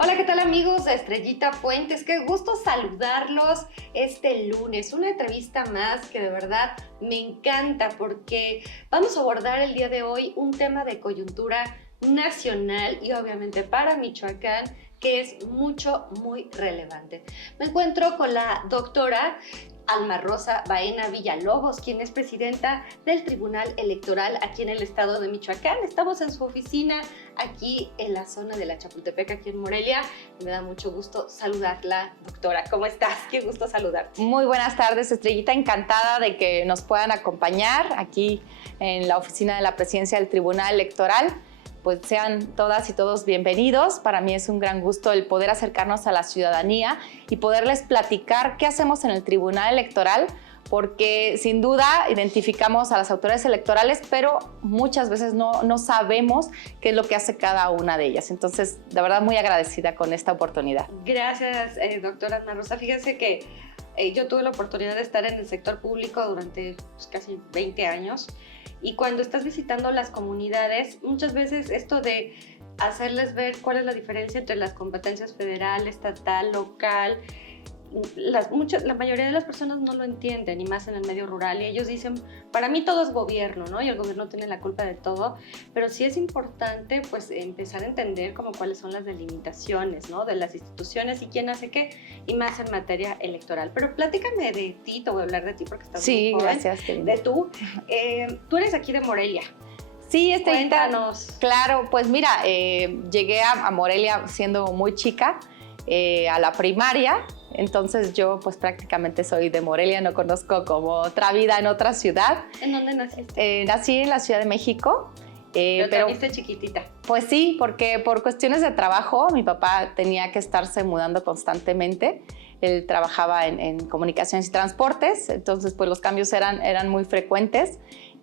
Hola, ¿qué tal amigos de Estrellita Puentes? Qué gusto saludarlos este lunes. Una entrevista más que de verdad me encanta porque vamos a abordar el día de hoy un tema de coyuntura nacional y obviamente para Michoacán que es muy relevante. Me encuentro con la doctora Alma Rosa Baena Villalobos, quien es presidenta del Tribunal Electoral aquí en el estado de Michoacán. Estamos en su oficina aquí en la zona de la Chapultepec, aquí en Morelia. Me da mucho gusto saludarla, doctora. ¿Cómo estás? Qué gusto saludarte. Muy buenas tardes, Estrellita. Encantada de que nos puedan acompañar aquí en la oficina de la presidencia del Tribunal Electoral. Pues sean todas y todos bienvenidos. Para mí es un gran gusto el poder acercarnos a la ciudadanía y poderles platicar qué hacemos en el Tribunal Electoral, porque sin duda identificamos a las autoridades electorales, pero muchas veces no sabemos qué es lo que hace cada una de ellas. Entonces, de verdad, muy agradecida con esta oportunidad. Gracias, doctora Alma Rosa. Fíjese que yo tuve la oportunidad de estar en el sector público durante casi 20 años. Y cuando estás visitando las comunidades, muchas veces esto de hacerles ver cuál es la diferencia entre las competencias federal, estatal, local, la mayoría de las personas no lo entienden, y más en el medio rural, y ellos dicen, para mí todo es gobierno, ¿no? Y el gobierno tiene la culpa de todo, pero sí es importante pues empezar a entender como cuáles son las delimitaciones, ¿no? De las instituciones y quién hace qué, y más en materia electoral. Pero platícame de ti, te voy a hablar de ti porque estás muy joven. Gracias, querida. De tú. Tú eres aquí de Morelia. Sí, Cuéntanos. Claro, pues mira, llegué a Morelia siendo muy chica, a la primaria. Entonces yo pues prácticamente soy de Morelia, no conozco como otra vida en otra ciudad. ¿En dónde naciste? Nací en la Ciudad de México. Pero viste chiquitita. Pues sí, porque por cuestiones de trabajo mi papá tenía que estarse mudando constantemente. Él trabajaba en comunicaciones y transportes, entonces pues los cambios eran muy frecuentes.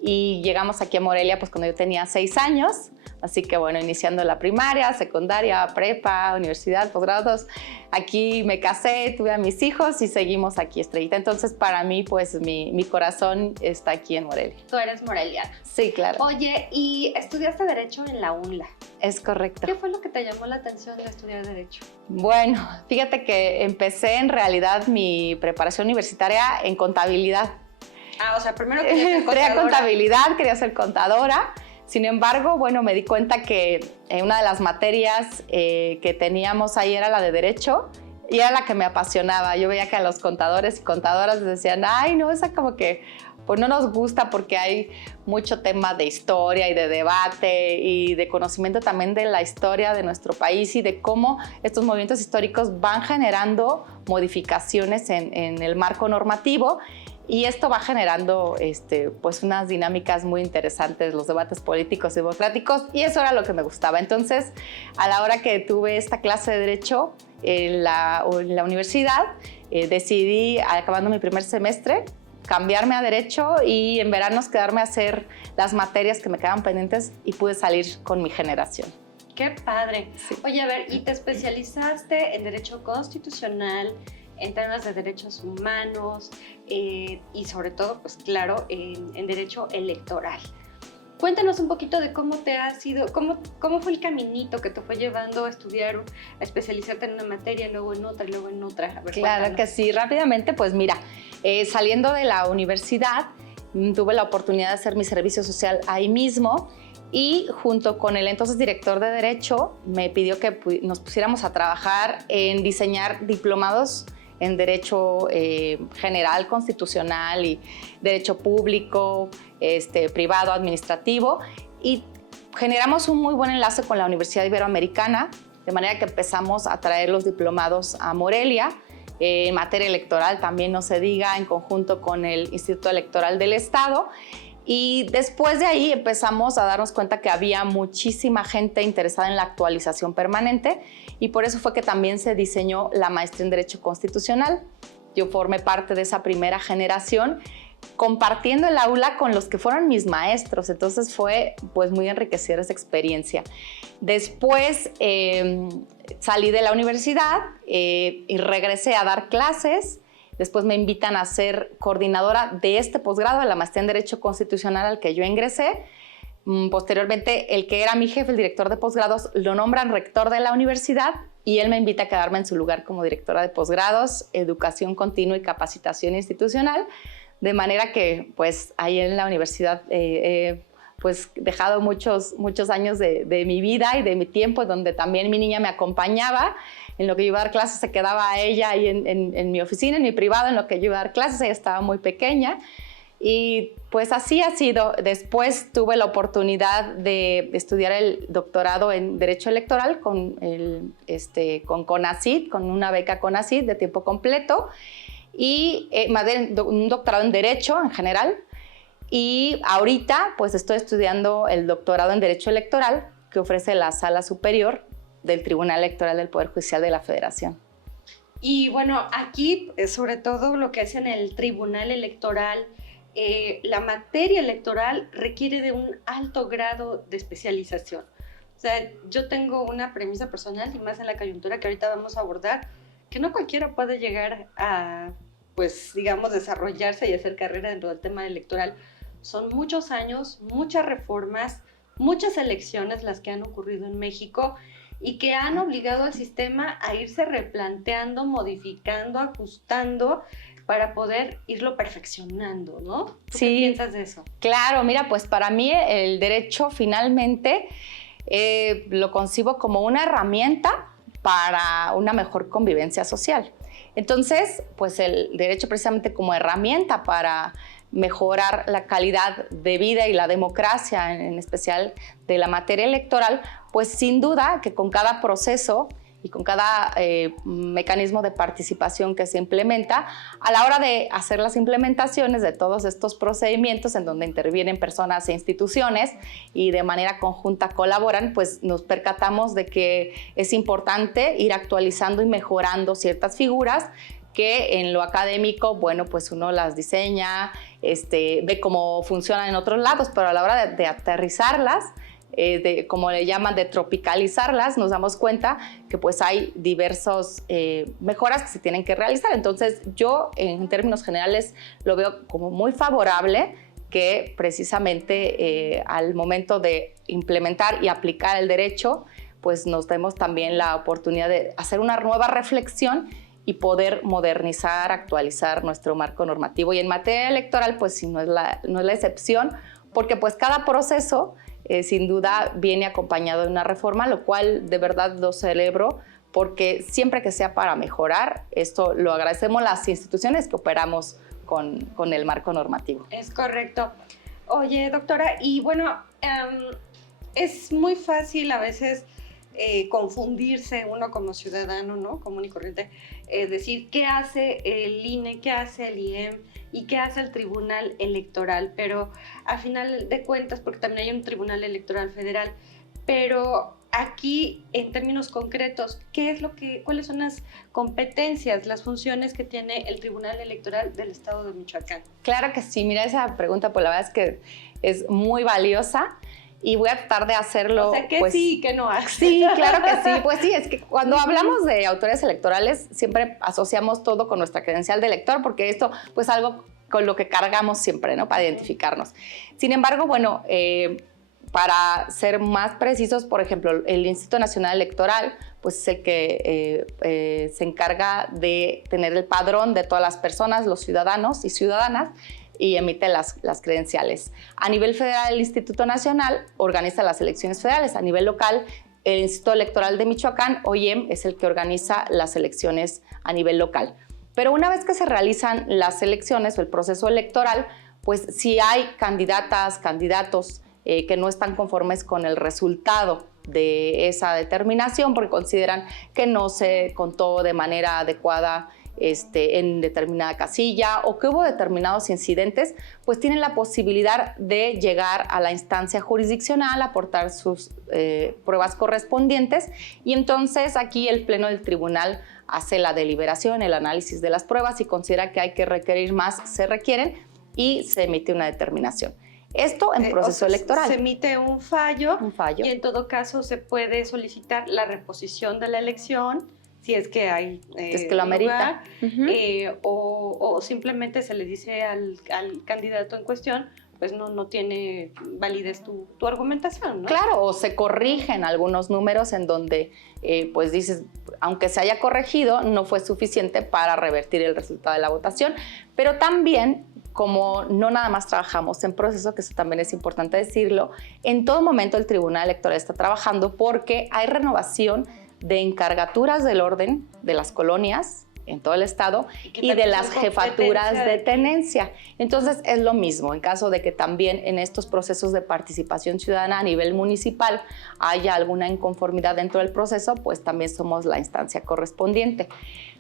Y llegamos aquí a Morelia pues cuando yo tenía 6 años, así que bueno, iniciando la primaria, secundaria, prepa, universidad, posgrados, aquí me casé, tuve a mis hijos y seguimos aquí, Estrellita. Entonces para mí pues mi corazón está aquí en Morelia. Tú eres moreliana. Sí, claro. Oye, y estudiaste Derecho en la UNLA. Es correcto. ¿Qué fue lo que te llamó la atención de estudiar Derecho? Bueno, fíjate que empecé en realidad mi preparación universitaria en contabilidad. O sea, primero quería quería ser contadora. Sin embargo, bueno, me di cuenta que una de las materias que teníamos ahí era la de Derecho y era la que me apasionaba. Yo veía que a los contadores y contadoras les decían, ay, no, esa como que pues no nos gusta porque hay mucho tema de historia y de debate y de conocimiento también de la historia de nuestro país y de cómo estos movimientos históricos van generando modificaciones en el marco normativo. Y esto va generando pues unas dinámicas muy interesantes, los debates políticos y democráticos, y eso era lo que me gustaba. Entonces, a la hora que tuve esta clase de Derecho en la universidad, decidí, acabando mi primer semestre, cambiarme a Derecho y en veranos quedarme a hacer las materias que me quedaban pendientes y pude salir con mi generación. ¡Qué padre! Sí. Oye, a ver, ¿y te especializaste en Derecho Constitucional, en temas de derechos humanos y sobre todo, pues claro, en derecho electoral? Cuéntanos un poquito de cómo te ha sido, cómo fue el caminito que te fue llevando a estudiar, a especializarte en una materia, luego en otra, luego en otra. A ver, claro cuéntanos. que sí, rápidamente, pues mira, saliendo de la universidad, tuve la oportunidad de hacer mi servicio social ahí mismo. Y junto con el entonces director de Derecho me pidió que nos pusiéramos a trabajar en diseñar diplomados en Derecho General, Constitucional y Derecho Público, privado, administrativo. Y generamos un muy buen enlace con la Universidad Iberoamericana, de manera que empezamos a traer los diplomados a Morelia. En materia electoral también no se diga, en conjunto con el Instituto Electoral del Estado. Y después de ahí empezamos a darnos cuenta que había muchísima gente interesada en la actualización permanente y por eso fue que también se diseñó la maestría en Derecho Constitucional. Yo formé parte de esa primera generación compartiendo el aula con los que fueron mis maestros, entonces fue pues muy enriquecedora esa experiencia. Después salí de la universidad y regresé a dar clases. Después me invitan a ser coordinadora de este posgrado, de la maestría en Derecho Constitucional al que yo ingresé. Posteriormente, el que era mi jefe, el director de posgrados, lo nombran rector de la universidad y él me invita a quedarme en su lugar como directora de posgrados, educación continua y capacitación institucional, de manera que pues ahí en la universidad pues dejado muchos años de mi vida y de mi tiempo, donde también mi niña me acompañaba. En lo que yo iba a dar clases se quedaba ella ahí en mi oficina, en mi privado, en lo que yo iba a dar clases, ella estaba muy pequeña. Y pues así ha sido. Después tuve la oportunidad de estudiar el doctorado en Derecho Electoral con CONACYT, con una beca CONACYT de tiempo completo, y un doctorado en Derecho en general. Y ahorita pues estoy estudiando el doctorado en Derecho Electoral que ofrece la Sala Superior del Tribunal Electoral del Poder Judicial de la Federación. Y bueno, aquí sobre todo lo que es en el Tribunal Electoral, la materia electoral requiere de un alto grado de especialización. O sea, yo tengo una premisa personal, y más en la coyuntura que ahorita vamos a abordar, que no cualquiera puede llegar a, pues, digamos, desarrollarse y hacer carrera dentro del tema electoral. Son muchos años, muchas reformas, muchas elecciones las que han ocurrido en México y que han obligado al sistema a irse replanteando, modificando, ajustando para poder irlo perfeccionando, ¿no? ¿Tú Sí, qué piensas de eso? Claro, mira, pues para mí el derecho finalmente lo concibo como una herramienta para una mejor convivencia social. Entonces, pues el derecho precisamente como herramienta para mejorar la calidad de vida y la democracia, en especial de la materia electoral, pues sin duda que con cada proceso y con cada mecanismo de participación que se implementa, a la hora de hacer las implementaciones de todos estos procedimientos en donde intervienen personas e instituciones y de manera conjunta colaboran, pues nos percatamos de que es importante ir actualizando y mejorando ciertas figuras que en lo académico, bueno, pues uno las diseña, ve cómo funcionan en otros lados, pero a la hora de aterrizarlas, como le llaman, de tropicalizarlas, nos damos cuenta que pues hay diversas mejoras que se tienen que realizar. Entonces yo en términos generales lo veo como muy favorable que precisamente al momento de implementar y aplicar el derecho, pues nos demos también la oportunidad de hacer una nueva reflexión y poder modernizar, actualizar nuestro marco normativo. Y en materia electoral, pues sí, no es la excepción, porque pues cada proceso sin duda viene acompañado de una reforma, lo cual de verdad lo celebro, porque siempre que sea para mejorar, esto lo agradecemos las instituciones que operamos con el marco normativo. Es correcto. Oye, doctora, y bueno, es muy fácil a veces confundirse uno como ciudadano, ¿no? Común y corriente, decir qué hace el INE, qué hace el IEM y qué hace el Tribunal Electoral, pero a final de cuentas, porque también hay un Tribunal Electoral Federal, pero aquí en términos concretos, ¿cuáles son las competencias, las funciones que tiene el Tribunal Electoral del Estado de Michoacán? Claro que sí, mira, esa pregunta pues la verdad es que es muy valiosa. Y voy a tratar de hacerlo. O sea, que pues, sí, que no hace. Sí, claro que sí. Pues sí, es que cuando hablamos de autoridades electorales siempre asociamos todo con nuestra credencial de elector, porque esto pues algo con lo que cargamos siempre, ¿no? Para identificarnos. Sin embargo, bueno, para ser más precisos, por ejemplo, el Instituto Nacional Electoral pues es el que se encarga de tener el padrón de todas las personas, los ciudadanos y ciudadanas, y emite las credenciales. A nivel federal, el Instituto Nacional organiza las elecciones federales. A nivel local, el Instituto Electoral de Michoacán, o IEM, es el que organiza las elecciones a nivel local. Pero una vez que se realizan las elecciones o el proceso electoral, pues si hay candidatas, candidatos que no están conformes con el resultado de esa determinación porque consideran que no se contó de manera adecuada en determinada casilla o que hubo determinados incidentes, pues tienen la posibilidad de llegar a la instancia jurisdiccional, aportar sus pruebas correspondientes y entonces aquí el Pleno del Tribunal hace la deliberación, el análisis de las pruebas y considera que hay que requerir más, se requieren y se emite una determinación. Esto en proceso electoral. Se emite un fallo y en todo caso se puede solicitar la reposición de la elección si es que hay es que lo amerita. O simplemente se le dice al candidato en cuestión, pues no tiene validez tu argumentación, ¿no? Claro, o se corrigen algunos números en donde pues dices, aunque se haya corregido, no fue suficiente para revertir el resultado de la votación, pero también, como no nada más trabajamos en proceso, que eso también es importante decirlo, en todo momento el Tribunal Electoral está trabajando porque hay renovación de encargaturas del orden de las colonias en todo el estado y de las jefaturas de tenencia. Entonces es lo mismo, en caso de que también en estos procesos de participación ciudadana a nivel municipal haya alguna inconformidad dentro del proceso, pues también somos la instancia correspondiente.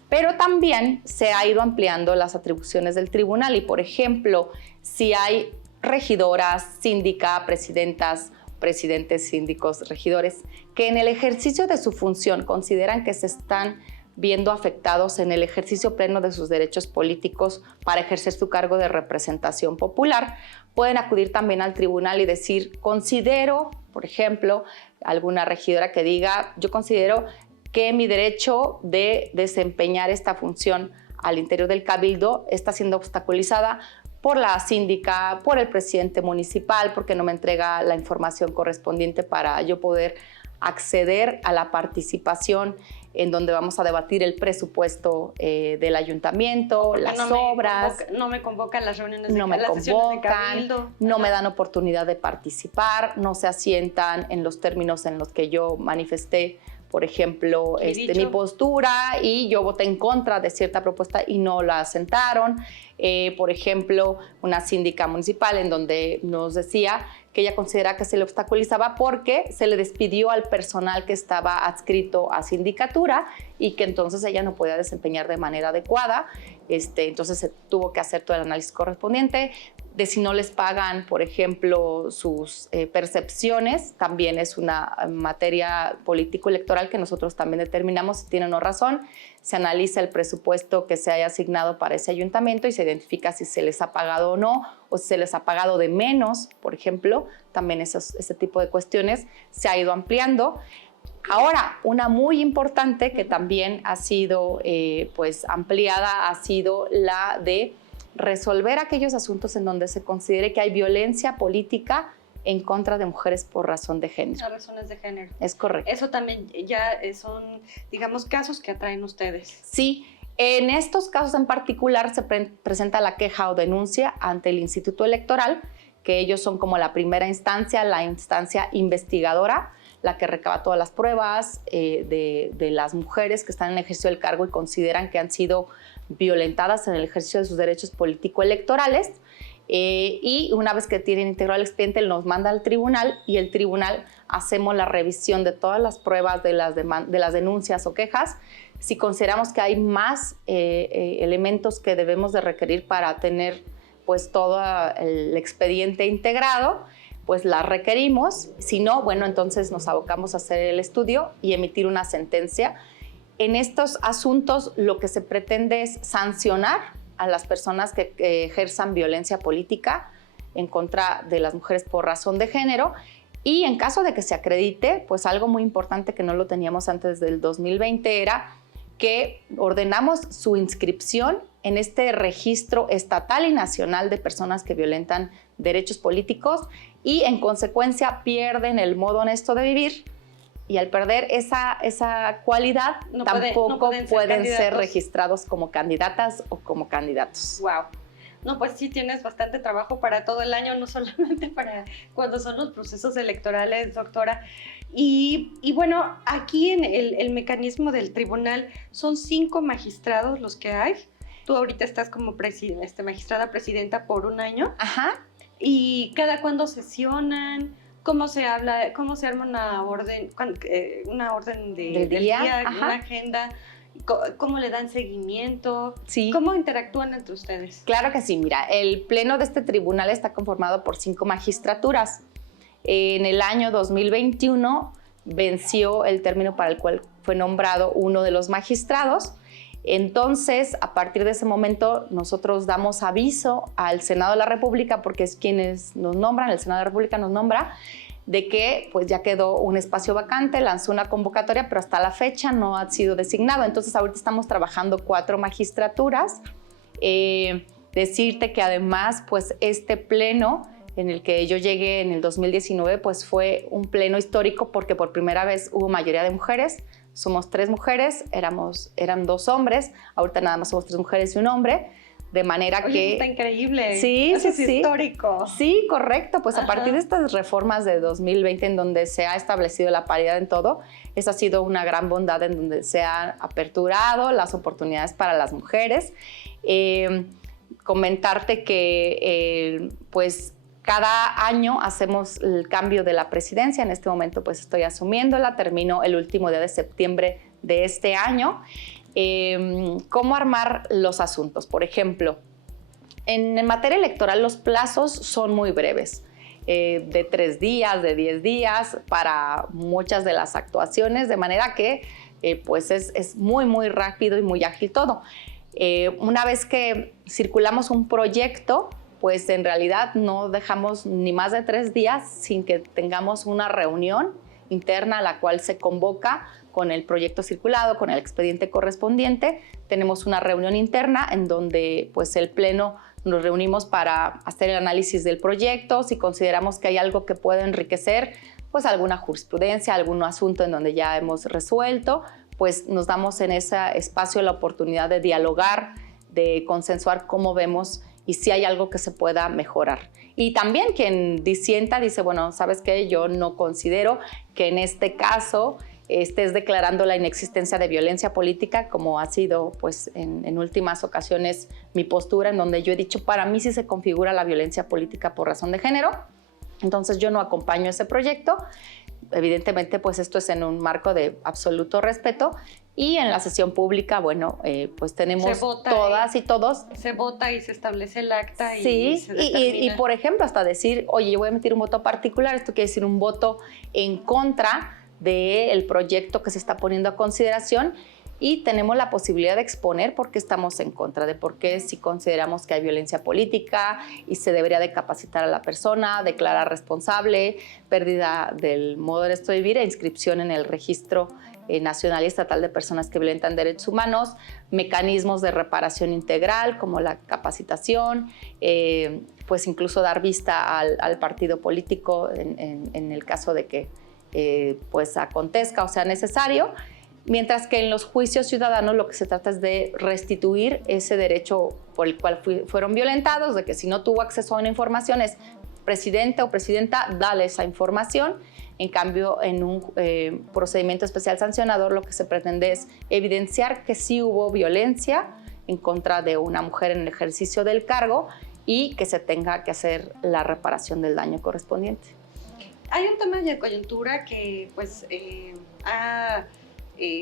Pero también se ha ido ampliando las atribuciones del tribunal y, por ejemplo, si hay regidoras, síndica, presidentas, presidentes, síndicos, regidores, que en el ejercicio de su función consideran que se están viendo afectados en el ejercicio pleno de sus derechos políticos para ejercer su cargo de representación popular, pueden acudir también al tribunal y decir, considero, por ejemplo, alguna regidora que diga, yo considero que mi derecho de desempeñar esta función al interior del cabildo está siendo obstaculizada por la síndica, por el presidente municipal, porque no me entrega la información correspondiente para yo poder acceder a la participación en donde vamos a debatir el presupuesto del ayuntamiento, las obras. No me convocan las reuniones de no me las sesiones de cabildo. No me dan oportunidad de participar, no se asientan en los términos en los que yo manifesté, por ejemplo, mi postura, y yo voté en contra de cierta propuesta y no la asentaron. Por ejemplo, una síndica municipal en donde nos decía que ella considera que se le obstaculizaba porque se le despidió al personal que estaba adscrito a sindicatura y que entonces ella no podía desempeñar de manera adecuada. Entonces se tuvo que hacer todo el análisis correspondiente de si no les pagan, por ejemplo, sus percepciones. También es una materia político-electoral que nosotros también determinamos si tiene o no razón. Se analiza el presupuesto que se haya asignado para ese ayuntamiento y se identifica si se les ha pagado o no, o si se les ha pagado de menos, por ejemplo. También ese tipo de cuestiones se ha ido ampliando. Ahora, una muy importante que también ha sido pues ampliada ha sido la de resolver aquellos asuntos en donde se considere que hay violencia política en contra de mujeres por razón de género. Por razones de género. Es correcto. Eso también ya son, digamos, casos que atraen ustedes. Sí, en estos casos en particular se presenta la queja o denuncia ante el Instituto Electoral, que ellos son como la primera instancia, la instancia investigadora, la que recaba todas las pruebas de las mujeres que están en el ejercicio del cargo y consideran que han sido violentadas en el ejercicio de sus derechos político-electorales. Y una vez que tienen integrado el expediente, nos manda al tribunal y el tribunal hacemos la revisión de todas las pruebas de las denuncias o quejas. Si consideramos que hay más elementos que debemos de requerir para tener pues todo el expediente integrado, pues la requerimos. Si no, bueno, entonces nos abocamos a hacer el estudio y emitir una sentencia. En estos asuntos lo que se pretende es sancionar a las personas que ejerzan violencia política en contra de las mujeres por razón de género, y en caso de que se acredite, pues algo muy importante que no lo teníamos antes del 2020 era que ordenamos su inscripción en este registro estatal y nacional de personas que violentan derechos políticos y en consecuencia pierden el modo honesto de vivir, y al perder esa cualidad tampoco pueden ser registrados como candidatas o como candidatos. Wow. No, pues sí tienes bastante trabajo para todo el año, no solamente para cuando son los procesos electorales, doctora. Y bueno, aquí en el mecanismo del tribunal son 5 magistrados los que hay. Tú ahorita estás como magistrada presidenta por un año. Ajá. ¿Y cada cuándo sesionan? ¿Cómo se arma una orden del día, una agenda? ¿Cómo le dan seguimiento? Sí. ¿Cómo interactúan entre ustedes? Claro que sí. Mira, el pleno de este tribunal está conformado por 5 magistraturas. En el año 2021 venció el término para el cual fue nombrado uno de los magistrados. Entonces, a partir de ese momento, nosotros damos aviso al Senado de la República, porque es quienes nos nombran, el Senado de la República nos nombra, de que pues ya quedó un espacio vacante, lanzó una convocatoria, pero hasta la fecha no ha sido designado. Entonces, ahorita estamos trabajando 4 magistraturas. Decirte que además, pues este pleno en el que yo llegué en el 2019, pues fue un pleno histórico porque por primera vez hubo mayoría de mujeres. Somos 3 mujeres, eran 2 hombres, ahorita nada más somos 3 mujeres y un hombre, de manera Oye, que... está increíble. Sí, Eso sí, es sí. histórico. Sí, correcto. Pues Ajá. a partir de estas reformas de 2020 en donde se ha establecido la paridad en todo, esa ha sido una gran bondad en donde se han aperturado las oportunidades para las mujeres. Comentarte que pues cada año hacemos el cambio de la presidencia. En este momento pues estoy asumiéndola, termino el último día de septiembre de este año. ¿Cómo armar los asuntos? Por ejemplo, en materia electoral los plazos son muy breves, de 3 días, de 10 días para muchas de las actuaciones, de manera que pues es muy, muy rápido y muy ágil todo. Una vez que circulamos un proyecto, pues en realidad no dejamos ni más de 3 días sin que tengamos una reunión interna a la cual se convoca con el proyecto circulado, con el expediente correspondiente. Tenemos una reunión interna en donde pues el pleno nos reunimos para hacer el análisis del proyecto. Si consideramos que hay algo que puede enriquecer, pues alguna jurisprudencia, algún asunto en donde ya hemos resuelto, pues nos damos en ese espacio la oportunidad de dialogar, de consensuar cómo vemos y si hay algo que se pueda mejorar. Y también quien disienta dice, bueno, ¿sabes qué? Yo no considero que en este caso estés declarando la inexistencia de violencia política, como ha sido pues, en últimas ocasiones mi postura, en donde yo he dicho, para mí sí se configura la violencia política por razón de género, entonces yo no acompaño ese proyecto. Evidentemente, pues esto es en un marco de absoluto respeto, y en la sesión pública, bueno, pues tenemos todas y todos. Se vota y se establece el acta sí, y se determina. Y por ejemplo, hasta decir, oye, yo voy a emitir un voto particular, esto quiere decir un voto en contra del proyecto que se está poniendo a consideración, y tenemos la posibilidad de exponer por qué estamos en contra, de por qué si consideramos que hay violencia política y se debería de capacitar a la persona, declarar responsable, pérdida del modo de vivir e inscripción en el registro nacional y estatal de personas que violentan derechos humanos, mecanismos de reparación integral como la capacitación, pues incluso dar vista al partido político en el caso de que pues acontezca o sea necesario. Mientras que en los juicios ciudadanos lo que se trata es de restituir ese derecho por el cual fueron violentados, de que si no tuvo acceso a una información es presidente o presidenta, dale esa información. En cambio, en un procedimiento especial sancionador lo que se pretende es evidenciar que sí hubo violencia en contra de una mujer en el ejercicio del cargo y que se tenga que hacer la reparación del daño correspondiente. Hay un tema de coyuntura que pues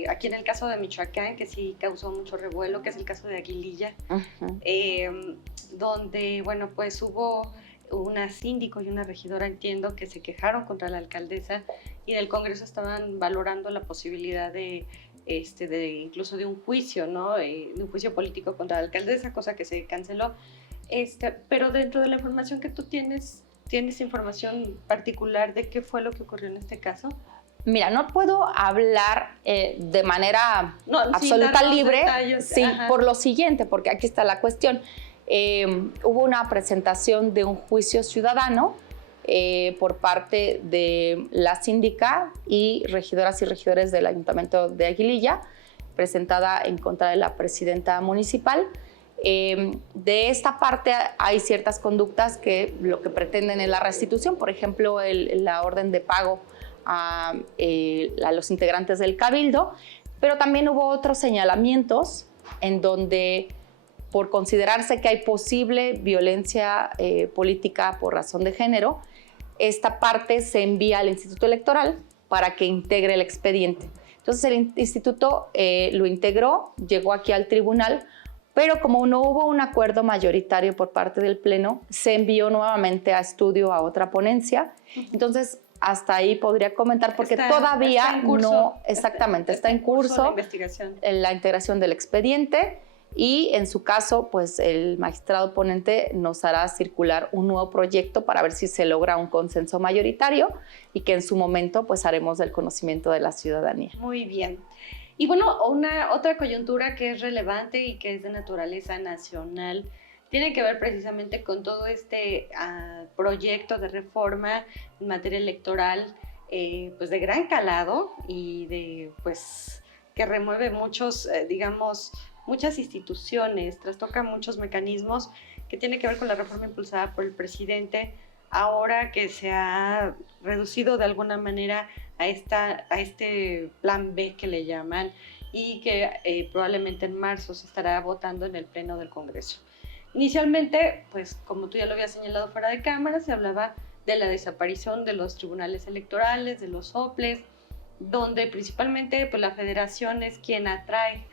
aquí en el caso de Michoacán, que sí causó mucho revuelo, que es el caso de Aguililla, donde, bueno, pues hubo una síndico y una regidora, entiendo, que se quejaron contra la alcaldesa y del Congreso estaban valorando la posibilidad de incluso de un juicio, ¿no? De un juicio político contra la alcaldesa, cosa que se canceló. Pero dentro de la información que tú ¿tienes información particular de qué fue lo que ocurrió en este caso? Mira, no puedo hablar de manera absoluta libre, detalles, sí, por lo siguiente, porque aquí está la cuestión. Hubo una presentación de un juicio ciudadano por parte de la síndica y regidoras y regidores del Ayuntamiento de Aguililla, presentada en contra de la presidenta municipal. De esta parte hay ciertas conductas que lo que pretenden es la restitución, por ejemplo, la orden de pago a los integrantes del Cabildo, pero también hubo otros señalamientos en donde, por considerarse que hay posible violencia política por razón de género, esta parte se envía al Instituto Electoral para que integre el expediente. Entonces el instituto lo integró, llegó aquí al tribunal, pero como no hubo un acuerdo mayoritario por parte del Pleno, se envió nuevamente a estudio a otra ponencia. Entonces, hasta ahí podría comentar, porque todavía está en curso, no, exactamente, está en curso la investigación, la integración del expediente, y en su caso, pues el magistrado ponente nos hará circular un nuevo proyecto para ver si se logra un consenso mayoritario y que en su momento pues haremos del conocimiento de la ciudadanía. Muy bien. Y bueno, otra coyuntura que es relevante y que es de naturaleza nacional tiene que ver precisamente con todo este proyecto de reforma en materia electoral, pues de gran calado y de, pues, que remueve muchos, digamos, muchas instituciones, trastoca muchos mecanismos, que tiene que ver con la reforma impulsada por el presidente, ahora que se ha reducido de alguna manera a este plan B que le llaman, y que probablemente en marzo se estará votando en el Pleno del Congreso. Inicialmente, pues como tú ya lo habías señalado fuera de cámara, se hablaba de la desaparición de los tribunales electorales, de los soples, donde principalmente pues, la federación es quien atrae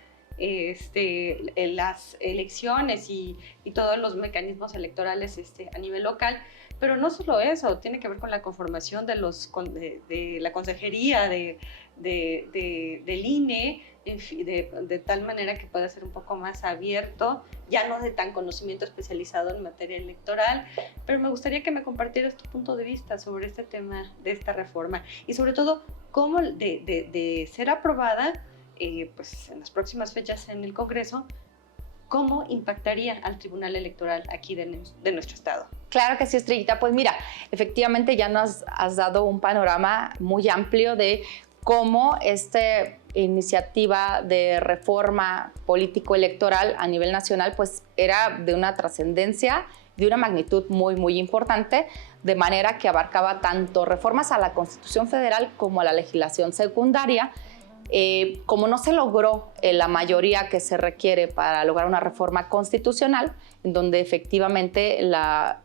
las elecciones y todos los mecanismos electorales a nivel local. Pero no solo eso, tiene que ver con la conformación de la consejería del INE, de tal manera que pueda ser un poco más abierto, ya no de tan conocimiento especializado en materia electoral. Pero me gustaría que me compartieras tu punto de vista sobre este tema de esta reforma y sobre todo cómo de ser aprobada pues en las próximas fechas en el Congreso, ¿cómo impactaría al Tribunal Electoral aquí de nuestro estado? Claro que sí, Estrellita. Pues mira, efectivamente ya nos has dado un panorama muy amplio de cómo esta iniciativa de reforma político-electoral a nivel nacional pues era de una trascendencia, de una magnitud muy, muy importante, de manera que abarcaba tanto reformas a la Constitución Federal como a la legislación secundaria. Como no se logró la mayoría que se requiere para lograr una reforma constitucional, en donde efectivamente la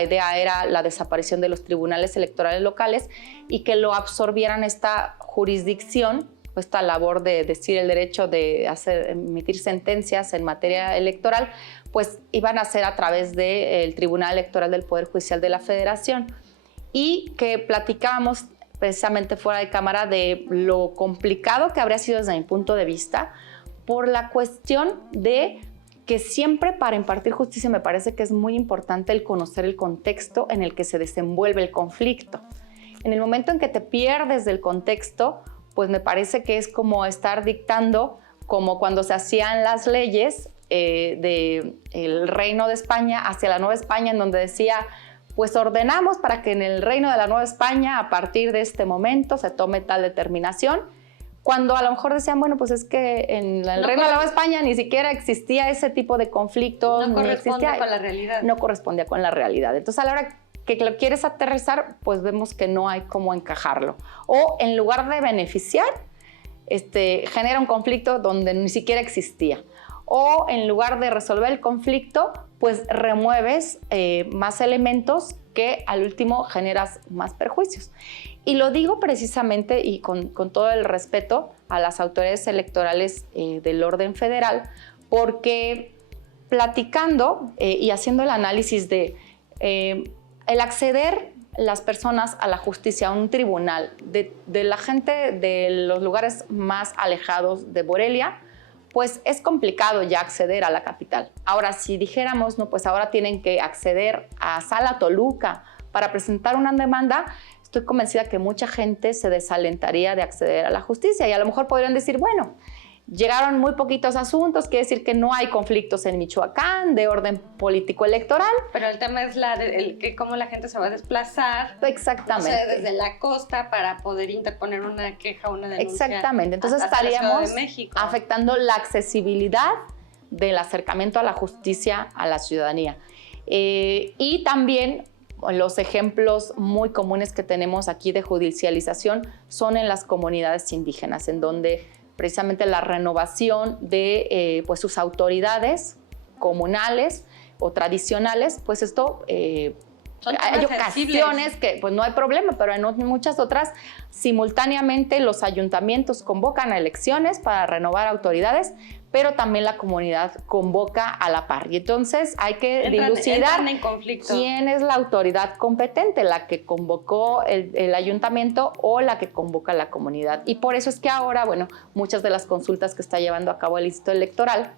idea era la desaparición de los tribunales electorales locales y que lo absorbieran esta jurisdicción, esta labor de decir el derecho de emitir sentencias en materia electoral, pues iban a ser a través del Tribunal Electoral del Poder Judicial de la Federación. Y que platicábamos precisamente fuera de cámara de lo complicado que habría sido desde mi punto de vista por la cuestión de que siempre para impartir justicia me parece que es muy importante el conocer el contexto en el que se desenvuelve el conflicto. En el momento en que te pierdes del contexto, pues me parece que es como estar dictando, como cuando se hacían las leyes del Reino de España hacia la Nueva España, en donde decía, pues ordenamos para que en el Reino de la Nueva España, a partir de este momento, se tome tal determinación, cuando a lo mejor decían, bueno, pues es que en el Reino de la Nueva España ni siquiera existía ese tipo de conflictos. No corresponde con la realidad. No correspondía con la realidad. Entonces, a la hora que lo quieres aterrizar, pues vemos que no hay cómo encajarlo. O en lugar de beneficiar, genera un conflicto donde ni siquiera existía. O en lugar de resolver el conflicto, pues remueves más elementos que al último generas más perjuicios. Y lo digo precisamente y con todo el respeto a las autoridades electorales del orden federal, porque platicando y haciendo el análisis de el acceder las personas a la justicia, a un tribunal, de la gente de los lugares más alejados de Morelia, pues es complicado ya acceder a la capital. Ahora, si dijéramos, no, pues ahora tienen que acceder a Sala Toluca para presentar una demanda, estoy convencida que mucha gente se desalentaría de acceder a la justicia y a lo mejor podrían decir, bueno, llegaron muy poquitos asuntos, quiere decir que no hay conflictos en Michoacán de orden político electoral. Pero el tema es cómo la gente se va a desplazar. Exactamente. O sea, desde la costa para poder interponer una queja, una denuncia. Exactamente. Entonces hasta estaríamos la Ciudad de México, afectando la accesibilidad del acercamiento a la justicia a la ciudadanía. Y también los ejemplos muy comunes que tenemos aquí de judicialización son en las comunidades indígenas, en donde precisamente la renovación de pues sus autoridades comunales o tradicionales, pues esto hay ocasiones que pues no hay problema, pero en muchas otras simultáneamente los ayuntamientos convocan a elecciones para renovar autoridades, pero también la comunidad convoca a la par. Y entonces hay que dilucidar quién es la autoridad competente, la que convocó el ayuntamiento o la que convoca la comunidad. Y por eso es que ahora, bueno, muchas de las consultas que está llevando a cabo el Instituto Electoral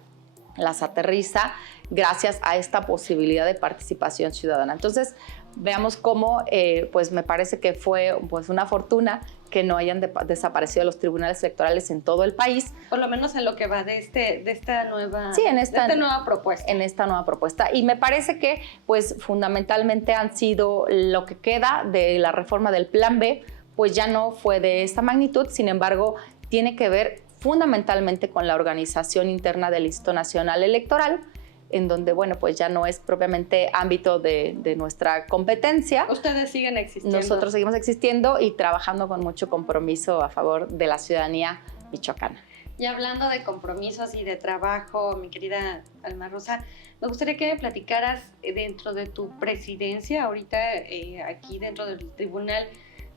las aterriza gracias a esta posibilidad de participación ciudadana. Entonces, veamos cómo, pues me parece que fue pues, una fortuna que no hayan desaparecido los tribunales electorales en todo el país. Por lo menos en lo que va de esta nueva, sí, de esta nueva propuesta. En esta nueva propuesta. Y me parece que, pues, fundamentalmente han sido lo que queda de la reforma del Plan B, pues ya no fue de esta magnitud, sin embargo, tiene que ver fundamentalmente con la organización interna del Instituto Nacional Electoral, en donde, bueno, pues ya no es propiamente ámbito de nuestra competencia. Ustedes siguen existiendo. Nosotros seguimos existiendo y trabajando con mucho compromiso a favor de la ciudadanía michoacana. Y hablando de compromisos y de trabajo, mi querida Alma Rosa, me gustaría que me platicaras dentro de tu presidencia, ahorita aquí dentro del tribunal,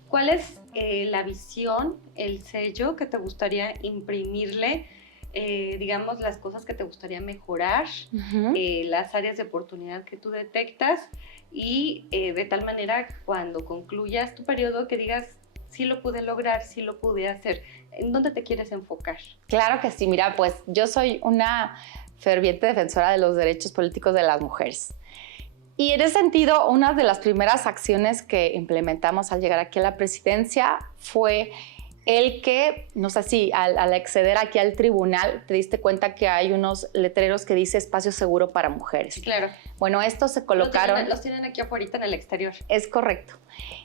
¿cuál es la visión, el sello que te gustaría imprimirle? Digamos, las cosas que te gustaría mejorar, las áreas de oportunidad que tú detectas y de tal manera cuando concluyas tu periodo que digas, sí lo pude lograr, sí lo pude hacer. ¿En dónde te quieres enfocar? Claro que sí, mira, pues yo soy una ferviente defensora de los derechos políticos de las mujeres. Y en ese sentido, una de las primeras acciones que implementamos al llegar aquí a la presidencia fue el que, no sé si al acceder aquí al tribunal te diste cuenta que hay unos letreros que dice espacio seguro para mujeres. Claro. Bueno, estos se colocaron... Los tienen aquí afuera en el exterior. Es correcto.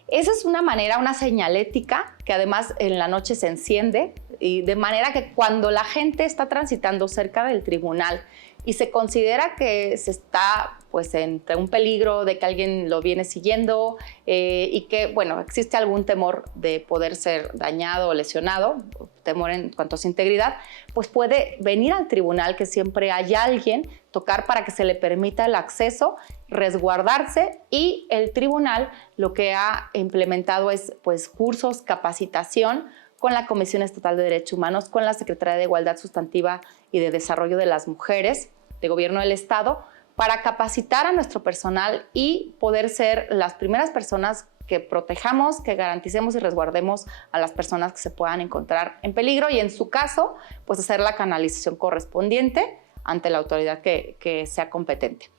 Esa es una manera, una señalética que además en la noche se enciende y de manera que cuando la gente está transitando cerca del tribunal y se considera que se está pues entre un peligro de que alguien lo viene siguiendo y que, bueno, existe algún temor de poder ser dañado o lesionado, temor en cuanto a su integridad, pues puede venir al tribunal, que siempre hay alguien, tocar para que se le permita el acceso, resguardarse, y el tribunal lo que ha implementado es pues cursos, capacitación con la Comisión Estatal de Derechos Humanos, con la Secretaría de Igualdad Sustantiva y de Desarrollo de las Mujeres de Gobierno del Estado, para capacitar a nuestro personal y poder ser las primeras personas que protejamos, que garanticemos y resguardemos a las personas que se puedan encontrar en peligro y en su caso, pues hacer la canalización correspondiente ante la autoridad que sea competente.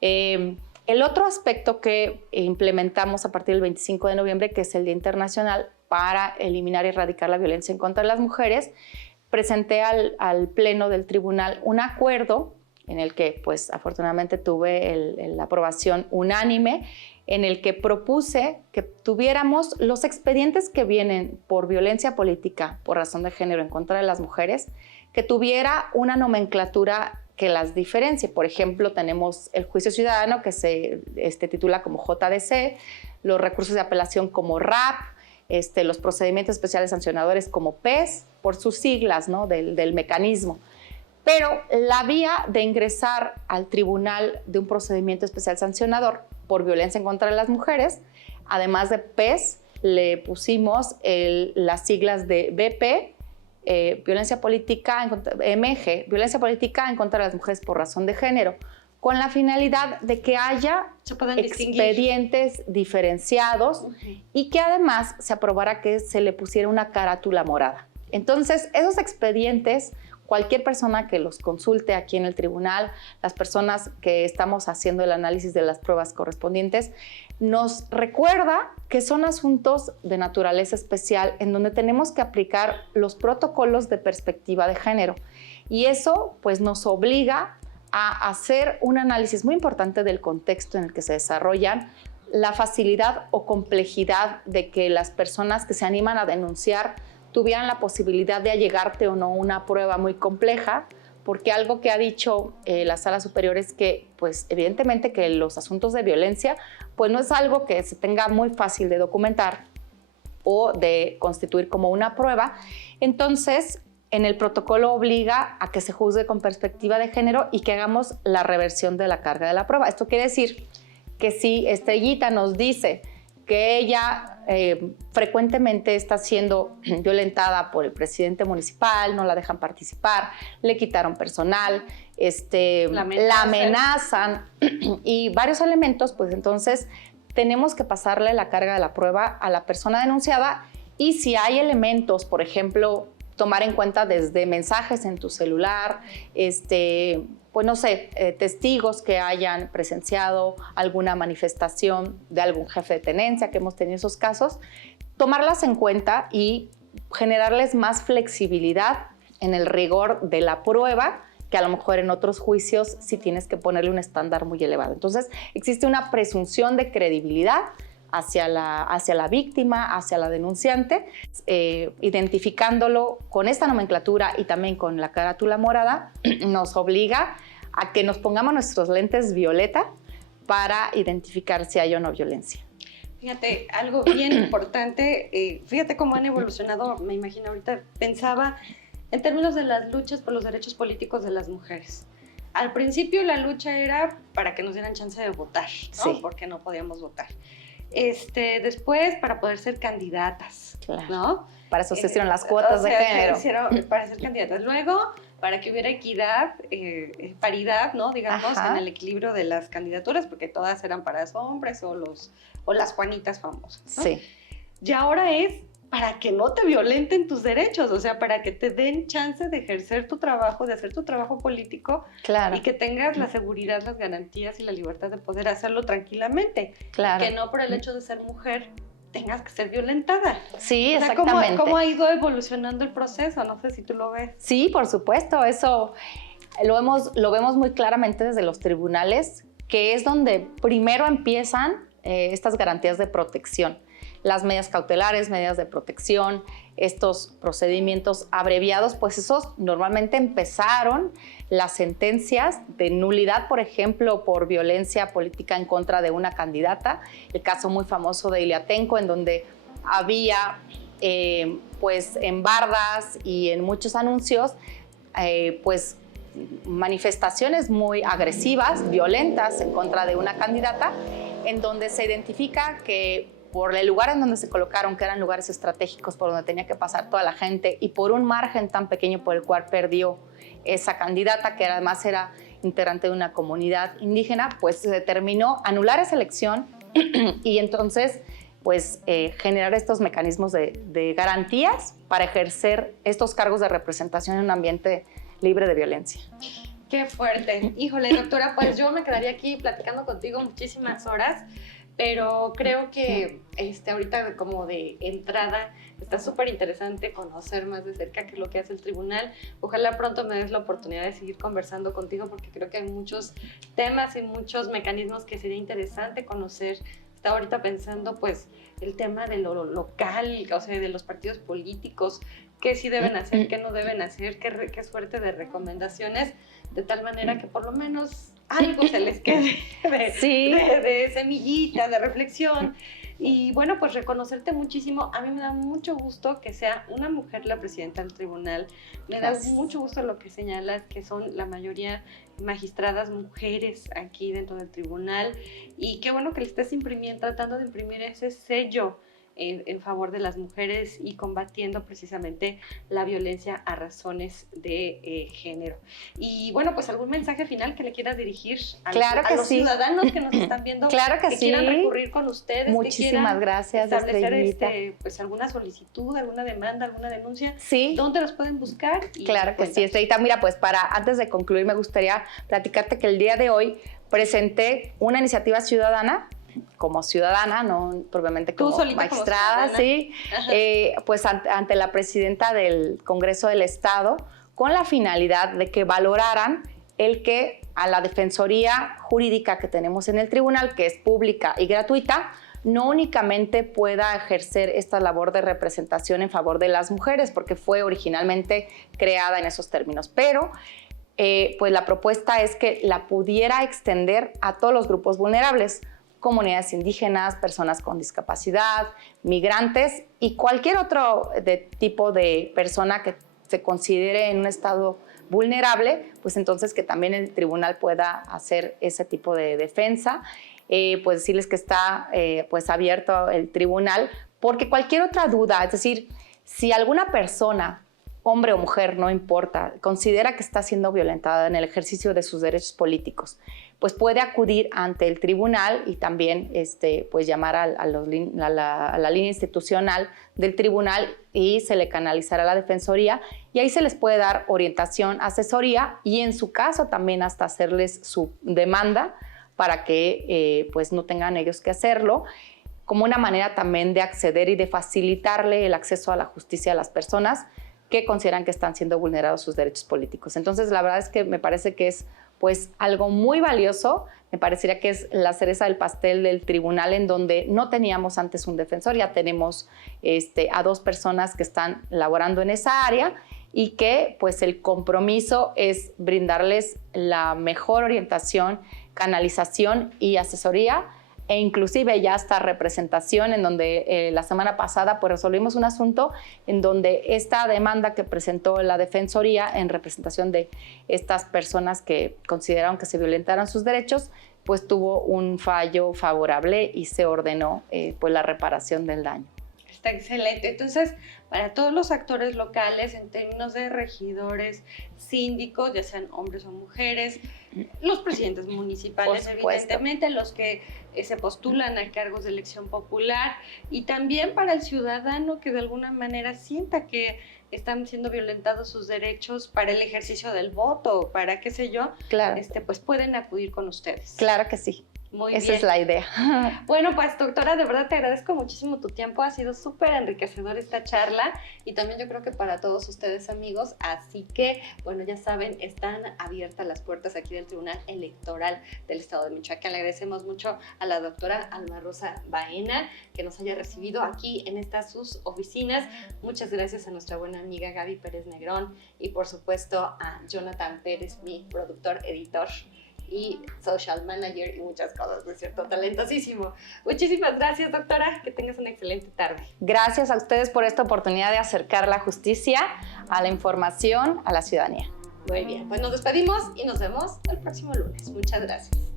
El otro aspecto que implementamos a partir del 25 de noviembre, que es el Día Internacional para eliminar y erradicar la violencia en contra de las mujeres, presenté al Pleno del Tribunal un acuerdo en el que, pues, afortunadamente tuve la aprobación unánime, en el que propuse que tuviéramos los expedientes que vienen por violencia política, por razón de género en contra de las mujeres, que tuviera una nomenclatura que las diferencie. Por ejemplo, tenemos el juicio ciudadano, que se titula como JDC, los recursos de apelación como RAP, los procedimientos especiales sancionadores como PES, por sus siglas, ¿no?, del mecanismo. Pero la vía de ingresar al tribunal de un procedimiento especial sancionador por violencia en contra de las mujeres, además de PES, le pusimos las siglas de BP, violencia política, MG, violencia política en contra de las mujeres por razón de género, con la finalidad de que haya expedientes diferenciados y que además se aprobara que se le pusiera una carátula morada. Entonces, esos expedientes, cualquier persona que los consulte aquí en el tribunal, las personas que estamos haciendo el análisis de las pruebas correspondientes, nos recuerda que son asuntos de naturaleza especial en donde tenemos que aplicar los protocolos de perspectiva de género. Y eso pues nos obliga a hacer un análisis muy importante del contexto en el que se desarrollan, la facilidad o complejidad de que las personas que se animan a denunciar tuvieran la posibilidad de allegarte o no una prueba muy compleja, porque algo que ha dicho la Sala Superior es que, pues, evidentemente que los asuntos de violencia, pues no es algo que se tenga muy fácil de documentar o de constituir como una prueba. Entonces, en el protocolo obliga a que se juzgue con perspectiva de género y que hagamos la reversión de la carga de la prueba. Esto quiere decir que si Estrellita nos dice que ella frecuentemente está siendo violentada por el presidente municipal, no la dejan participar, le quitaron personal, la amenazan y varios elementos, pues entonces tenemos que pasarle la carga de la prueba a la persona denunciada, y si hay elementos, por ejemplo, tomar en cuenta desde mensajes en tu celular, pues no sé, testigos que hayan presenciado alguna manifestación de algún jefe de tenencia, que hemos tenido esos casos, tomarlas en cuenta y generarles más flexibilidad en el rigor de la prueba, que a lo mejor en otros juicios sí tienes que ponerle un estándar muy elevado. Entonces, existe una presunción de credibilidad hacia la víctima, hacia la denunciante, identificándolo con esta nomenclatura y también con la carátula morada, nos obliga a que nos pongamos nuestros lentes violeta para identificar si hay o no violencia. Fíjate, algo bien importante, fíjate cómo han evolucionado, me imagino ahorita, pensaba en términos de las luchas por los derechos políticos de las mujeres. Al principio la lucha era para que nos dieran chance de votar, ¿no? Sí. Porque no podíamos votar. Después para poder ser candidatas, Claro. ¿no? Para eso se hicieron las cuotas de género. Para ser candidatas. Luego, para que hubiera equidad, paridad, ¿no? Digamos, Ajá. en el equilibrio de las candidaturas, porque todas eran para hombres o las Juanitas famosas, ¿no? Sí. Y ahora es para que no te violenten tus derechos, o sea, para que te den chance de ejercer tu trabajo, de hacer tu trabajo político, Claro. y que tengas la seguridad, las garantías y la libertad de poder hacerlo tranquilamente. Claro. Que no por el hecho de ser mujer tengas que ser violentada. Sí, O sea, exactamente. ¿cómo ha ido evolucionando el proceso? No sé si tú lo ves. Sí, por supuesto, eso lo vemos muy claramente desde los tribunales, que es donde primero empiezan estas garantías de protección. Las medidas cautelares, medidas de protección, estos procedimientos abreviados, pues esos normalmente empezaron las sentencias de nulidad, por ejemplo, por violencia política en contra de una candidata. El caso muy famoso de Iliatenco, en donde había, pues en bardas y en muchos anuncios, pues manifestaciones muy agresivas, violentas en contra de una candidata, en donde se identifica que por el lugar en donde se colocaron, que eran lugares estratégicos por donde tenía que pasar toda la gente, y por un margen tan pequeño por el cual perdió esa candidata, que además era integrante de una comunidad indígena, pues se determinó anular esa elección y entonces pues generar estos mecanismos de garantías para ejercer estos cargos de representación en un ambiente libre de violencia. Qué fuerte. Híjole, doctora, pues yo me quedaría aquí platicando contigo muchísimas horas, pero creo que ahorita como de entrada está súper interesante conocer más de cerca qué es lo que hace el tribunal. Ojalá pronto me des la oportunidad de seguir conversando contigo, porque creo que hay muchos temas y muchos mecanismos que sería interesante conocer. Estaba ahorita pensando pues el tema de lo local, o sea, de los partidos políticos, qué sí deben hacer, qué no deben hacer, qué suerte de recomendaciones, de tal manera que por lo menos algo se les quede de semillita, de reflexión. Y bueno, pues reconocerte muchísimo. A mí me da mucho gusto que sea una mujer la presidenta del tribunal. Me Gracias. da mucho gusto lo que señalas, que son la mayoría magistradas mujeres aquí dentro del tribunal. Y qué bueno que le estés tratando de imprimir ese sello en favor de las mujeres y combatiendo precisamente la violencia a razones de género. Y bueno, pues algún mensaje final que le quieras dirigir a los ciudadanos que nos están viendo, claro que quieran recurrir con ustedes, muchísimas gracias, establecer pues alguna solicitud, alguna demanda, alguna denuncia. Sí. ¿Dónde los pueden buscar? Claro que sí, Estrellita. Mira, pues antes de concluir me gustaría platicarte que el día de hoy presenté una iniciativa ciudadana, como ciudadana, no propiamente como magistrada, sí, pues ante la presidenta del Congreso del Estado, con la finalidad de que valoraran el que a la defensoría jurídica que tenemos en el tribunal, que es pública y gratuita, no únicamente pueda ejercer esta labor de representación en favor de las mujeres, porque fue originalmente creada en esos términos, pero pues la propuesta es que la pudiera extender a todos los grupos vulnerables, comunidades indígenas, personas con discapacidad, migrantes y cualquier otro tipo de persona que se considere en un estado vulnerable, pues entonces que también el tribunal pueda hacer ese tipo de defensa. Pues decirles que está pues abierto el tribunal, porque cualquier otra duda, es decir, si alguna persona, hombre o mujer, no importa, considera que está siendo violentada en el ejercicio de sus derechos políticos, pues puede acudir ante el tribunal y también pues llamar a la línea institucional del tribunal y se le canalizará a la defensoría y ahí se les puede dar orientación, asesoría y en su caso también hasta hacerles su demanda para que pues no tengan ellos que hacerlo, como una manera también de acceder y de facilitarle el acceso a la justicia a las personas que consideran que están siendo vulnerados sus derechos políticos. Entonces, la verdad es que me parece que es pues algo muy valioso. Me parecería que es la cereza del pastel del tribunal, en donde no teníamos antes un defensor, ya tenemos a 2 personas que están laborando en esa área y que pues el compromiso es brindarles la mejor orientación, canalización y asesoría, e inclusive ya hasta representación, en donde la semana pasada pues resolvimos un asunto en donde esta demanda que presentó la Defensoría en representación de estas personas que consideraron que se violentaron sus derechos, pues tuvo un fallo favorable y se ordenó pues la reparación del daño. Está excelente. Entonces, para todos los actores locales, en términos de regidores, síndicos, ya sean hombres o mujeres, los presidentes municipales, evidentemente, los que se postulan a cargos de elección popular, y también para el ciudadano que de alguna manera sienta que están siendo violentados sus derechos para el ejercicio del voto, para qué sé yo, claro. Pues pueden acudir con ustedes. Claro que sí. Muy Esa bien. es la idea. Bueno, pues doctora, de verdad te agradezco muchísimo tu tiempo, ha sido súper enriquecedor esta charla, y también yo creo que para todos ustedes, amigos, así que, bueno, ya saben, están abiertas las puertas aquí del Tribunal Electoral del Estado de Michoacán. Le agradecemos mucho a la doctora Alma Rosa Baena que nos haya recibido aquí en estas sus oficinas. Muchas gracias a nuestra buena amiga Gaby Pérez Negrón, y por supuesto a Jonathan Pérez, mi productor, editor y social manager y muchas cosas, ¿no es cierto? Talentosísimo. Muchísimas gracias, doctora. Que tengas una excelente tarde. Gracias a ustedes por esta oportunidad de acercar la justicia a la información, a la ciudadanía. Muy bien, pues nos despedimos y nos vemos el próximo lunes. Muchas gracias.